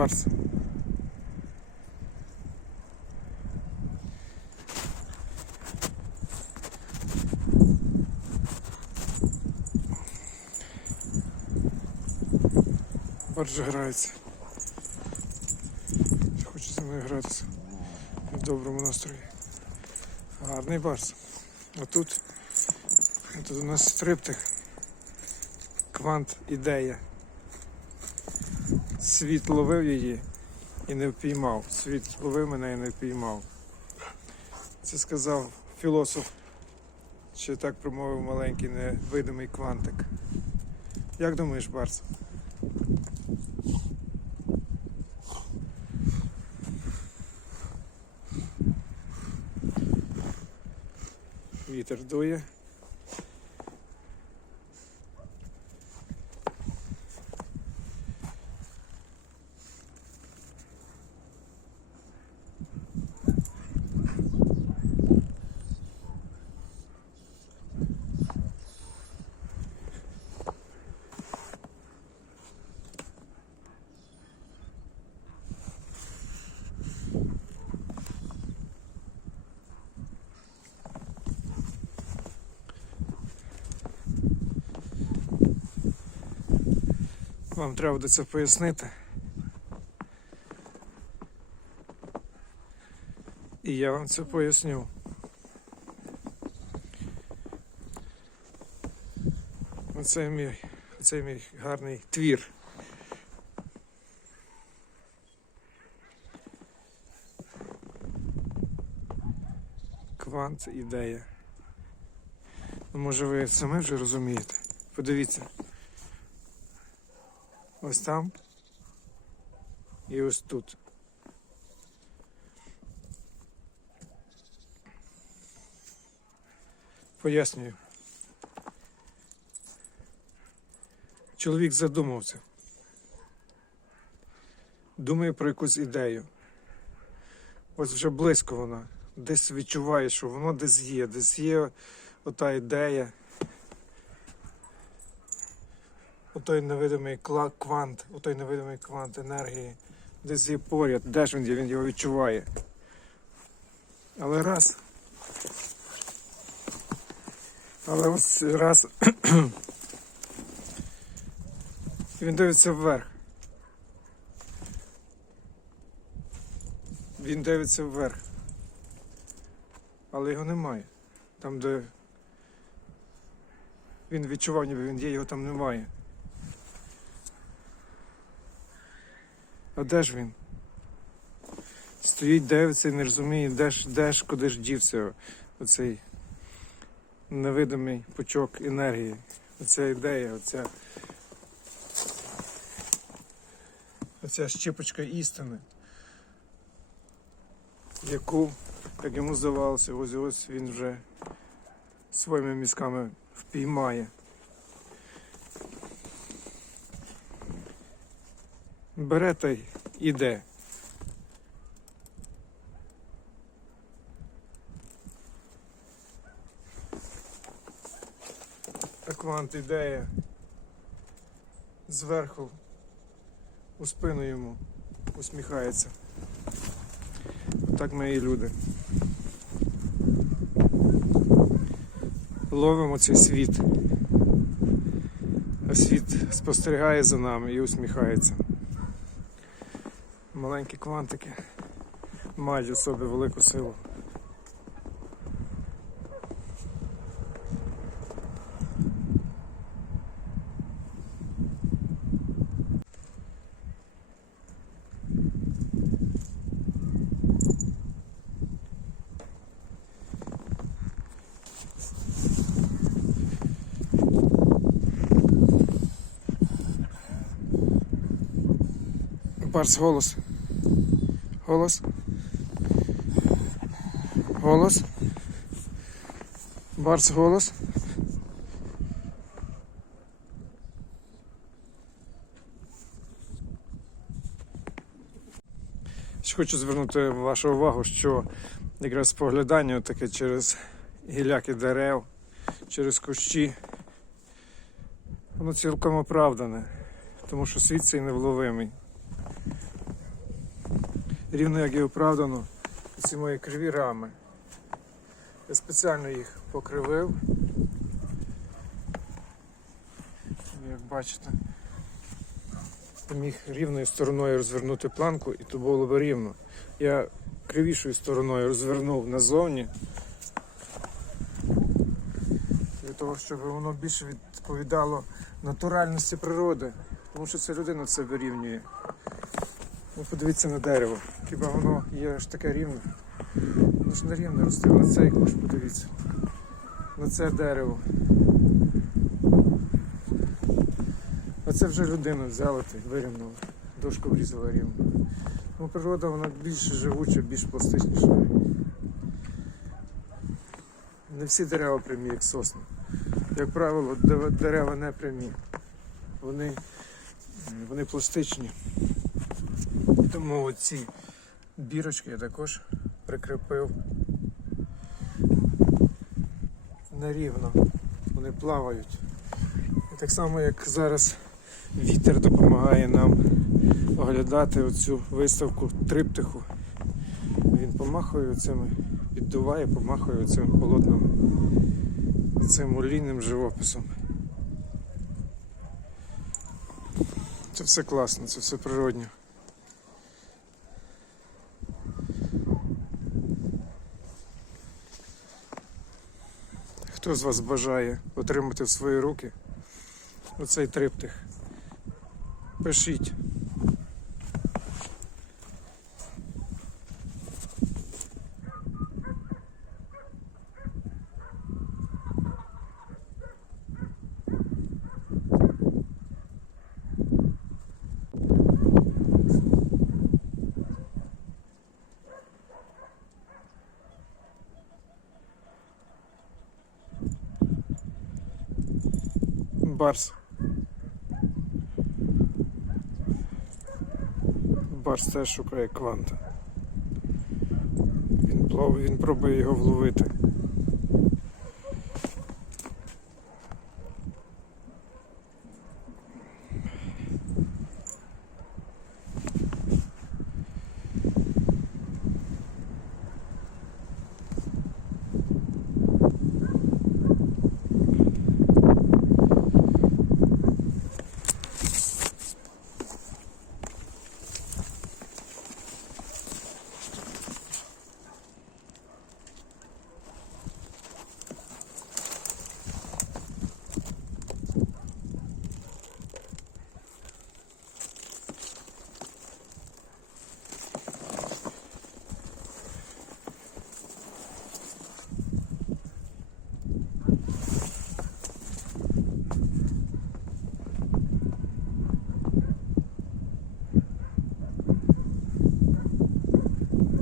Барс. Же грається. Хоче зі мною гратися. В доброму настрої. Гарний барс. А тут, тут у нас стриптих. Квант ідея. Світ ловив її і не впіймав. Світ ловив мене і не впіймав. Це сказав філософ, чи так промовив маленький невидимий квантик. Як думаєш, Барс? Вітер дує. Вам треба буде це пояснити. І я вам це поясню. Оце мій, оце мій гарний твір. Квант ідея. Ну, може ви самі вже розумієте? Подивіться. Ось там і ось тут. Пояснюю. Чоловік задумався. Думає про якусь ідею. Ось вже близько вона. Десь відчуває, що воно десь є, десь є ота ідея. Отой невидимий кла- квант, отой невидимий квант енергії, десь є поряд, де ж він є, він його відчуває. Але раз. Але ось раз. він дивиться вверх. Він дивиться вверх. Але його немає. Там, де він відчував, ніби він є, його там немає. А де ж він? Стоїть, дивиться і не розуміє, де ж, де ж, куди ж дівся оцей невидимий пучок енергії, оця ідея, оця, оця щепочка істини, яку, як йому здавалося, ось ось він вже своїми мізками впіймає. Бере та й іде. Аквант ідея зверху у спину йому усміхається. Так ми і люди. Ловимо цей світ. А світ спостерігає за нами і усміхається. Маленькі квантики мають у собі велику силу. Барс голос. Голос. Голос. Барс голос. Ще хочу звернути вашу увагу, що якраз споглядання таке через гіляки дерев, через кущі, воно цілком оправдане, тому що світ цей невловимий. Рівно як і оправдано ці мої криві рами. Я спеціально їх покривив. Як бачите, міг рівною стороною розвернути планку і то було б рівно. Я кривішою стороною розвернув назовні. Для того, щоб воно більше відповідало натуральності природи. Тому що ця людина це вирівнює. Ну, подивіться на дерево. Хіба воно є аж таке рівне? Воно ж не рівне росте. На цей куш подивіться. На це дерево. А це вже людина взяла та й вирівняла. Дошку врізала рівно. Ну, природа вона більш живуча, більш пластичніша. Не всі дерева прямі, як сосни. Як правило, дерева не прямі. Вони, вони пластичні. Тому оці бірочки я також прикріпив нерівно. Вони плавають. І так само, як зараз вітер допомагає нам оглядати оцю виставку триптиху. Він помахує цими, піддуває, помахує цим полотном, цим олійним живописом. Це все класно, це все природньо. Хто з вас бажає отримати в свої руки оцей триптих? Пишіть. Барс. Барс теж шукає кванта. Він, плав, він пробує його вловити.